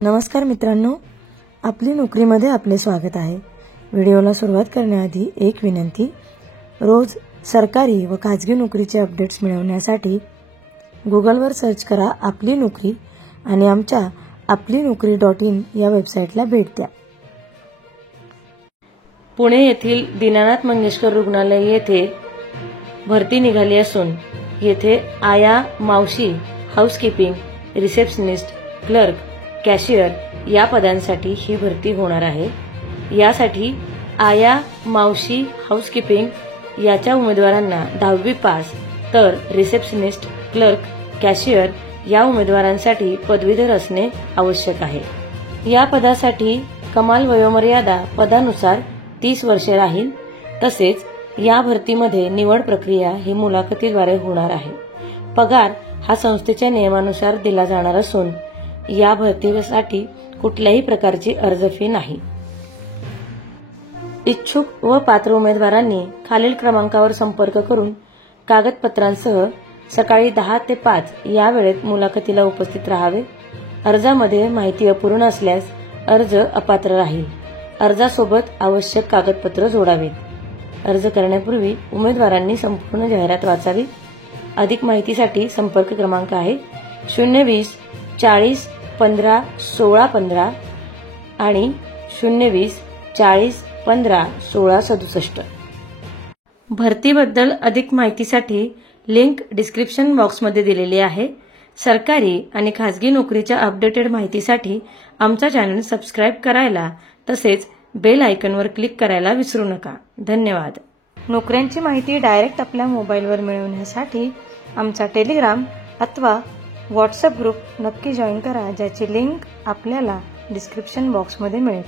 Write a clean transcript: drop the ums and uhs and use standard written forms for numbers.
नमस्कार मित्रांनो, आपली नोकरीमध्ये आपले स्वागत आहे। व्हिडिओला सुरुवात करण्याआधी एक विनंती, रोज सरकारी व खाजगी नोकरीचे अपडेट्स मिळवण्यासाठी गुगलवर सर्च करा आपली नोकरी आणि आमच्या आपलीनोकरी.in या वेबसाईटला भेट द्या। पुणे येथील दीनानाथ मंगेशकर रुग्णालय येथे भरती निघाली असून येथे आया, मावशी, हाऊसकीपिंग, रिसेप्शनिस्ट, क्लर्क, कॅशियर या पदांसाठी ही भरती होणार आहे। यासाठी आया, मावशी, हाऊसकीपिंग याच्या उमेदवारांना 10वी पास, तर रिसेप्शनिस्ट, क्लर्क, कॅशियर या उमेदवारांसाठी पदवीधर असणे आवश्यक आहे। या पदासाठी कमाल वयोमर्यादा पदानुसार 30 वर्षे राहील। तसेच या भरतीमध्ये निवड प्रक्रिया ही मुलाखतीद्वारे होणार आहे। पगार हा संस्थेच्या नियमानुसार दिला जाणार असून या भरतीसाठी कुठल्याही प्रकारची अर्ज फी नाही। इच्छुक व पात्र उमेदवारांनी खालील क्रमांकावर संपर्क करून कागदपत्रांसह सकाळी 10 ते 5 या वेळेत मुलाखतीला उपस्थित राहावे। अर्जामध्ये माहिती अपूर्ण असल्यास अर्ज अपात्र राहील। अर्जासोबत आवश्यक कागदपत्र जोडावीत। अर्ज करण्यापूर्वी उमेदवारांनी संपूर्ण जाहिरात वाचावी। अधिक माहितीसाठी संपर्क क्रमांक आहे 020 40 15 16 15 आणि 020 40 15 16 67। भरतीबद्दल अधिक माहितीसाठी लिंक डिस्क्रिप्शन बॉक्समध्ये दिलेली आहे। सरकारी आणि खाजगी नोकरीच्या अपडेटेड माहितीसाठी आमचा चॅनल सबस्क्राइब करायला तसेच बेल आयकॉनवर क्लिक करायला विसरू नका। धन्यवाद। नोकऱ्यांची माहिती डायरेक्ट आपल्या मोबाईलवर मिळवण्यासाठी आमचा टेलिग्राम अथवा व्हॉट्सअप ग्रुप नक्की जॉईन करा, ज्याची लिंक आपल्याला डिस्क्रिप्शन बॉक्समध्ये मिळेल।